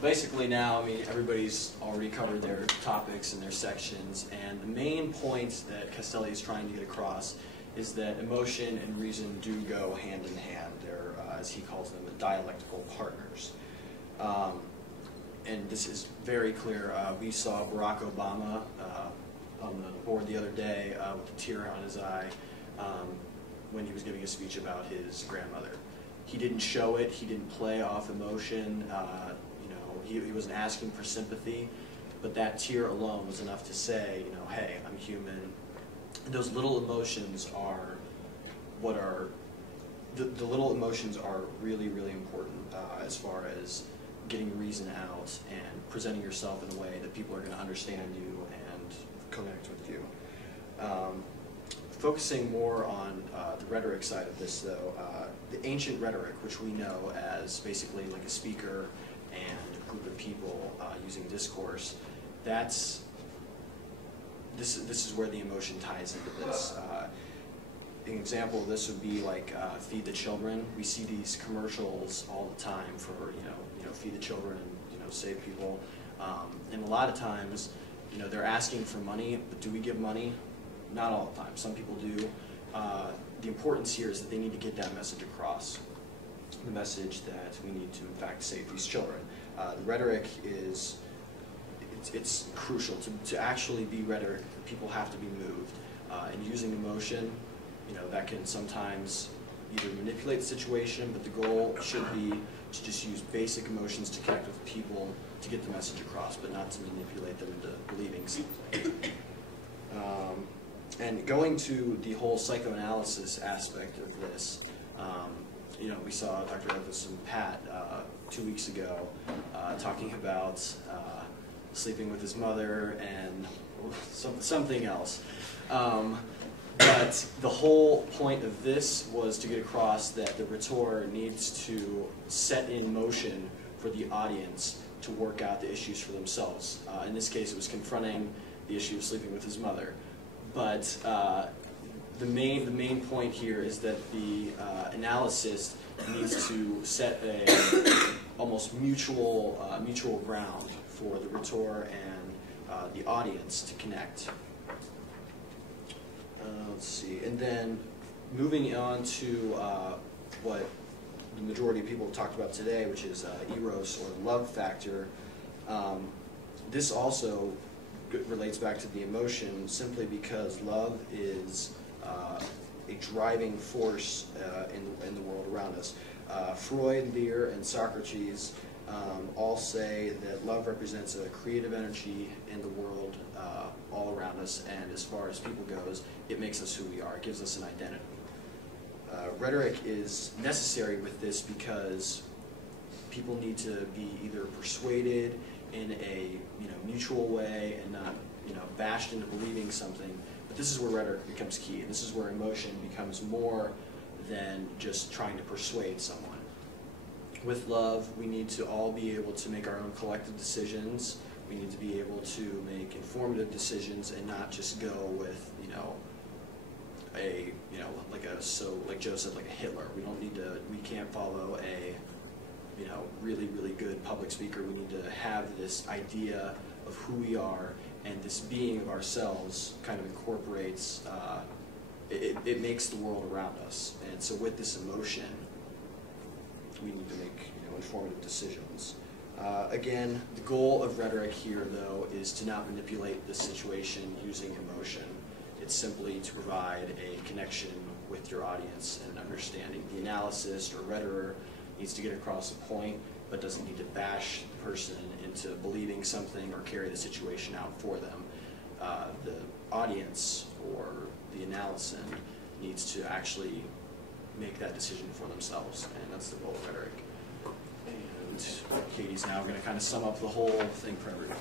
Basically now, I mean, everybody's already covered their topics and their sections, and the main point that Castelli is trying to get across is that emotion and reason do go hand in hand. They're, as he calls them, the dialectical partners. And this is very clear. We saw Barack Obama on the board the other day with a tear on his eye when he was giving a speech about his grandmother. He didn't show it. He didn't play off emotion. He wasn't asking for sympathy, but that tear alone was enough to say, you know, hey, I'm human. And those little emotions are what are, the little emotions are really, really important as far as getting reason out and presenting yourself in a way that people are going to understand you and connect with you. Focusing more on the rhetoric side of this, though, the ancient rhetoric, which we know as basically like a speaker and a group of people using discourse, this is where the emotion ties into this. An example of this would be like Feed the Children. We see these commercials all the time for feed the children and save people. And a lot of times, they're asking for money, but do we give money? Not all the time. Some people do. The importance here is that they need to get that message across. The message that we need to, in fact, save these children. The rhetoric is, it's crucial. To actually be rhetoric, people have to be moved. And using emotion, that can sometimes either manipulate the situation, but the goal should be to just use basic emotions to connect with people to get the message across, but not to manipulate them into believing something. And going to the whole psychoanalysis aspect of this, we saw Dr. Douglas and Pat 2 weeks ago talking about sleeping with his mother and something else. But the whole point of this was to get across that the rhetor needs to set in motion for the audience to work out the issues for themselves. In this case, it was confronting the issue of sleeping with his mother. But the main point here is that the analyst needs to set a almost mutual ground for the rhetor and the audience to connect. Let's see, and then moving on to what the majority of people have talked about today, which is eros, or love factor. This also relates back to the emotion, simply because love is a driving force in the world around us. Freud, Lear, and Socrates all say that love represents a creative energy in the world all around us, and as far as people goes, it makes us who we are. It gives us an identity. Rhetoric is necessary with this because people need to be either persuaded in a mutual way and not bashed into believing something. But this is where rhetoric becomes key, and this is where emotion becomes more than just trying to persuade someone. With love, we need to all be able to make our own collective decisions. We need to be able to make informative decisions and not just go with like Joe said, like a Hitler. We can't follow a really good public speaker. We need to have this idea of who we are, and this being of ourselves kind of incorporates, it makes the world around us. And so with this emotion, we need to make informative decisions. Again, the goal of rhetoric here, though, is to not manipulate the situation using emotion. It's simply to provide a connection with your audience and an understanding. The analyst or rhetoric needs to get across a point, but doesn't need to bash the person into believing something or carry the situation out for them. The audience or the analyst needs to actually make that decision for themselves, and that's the goal of rhetoric. And Katie's now going to kind of sum up the whole thing for everyone.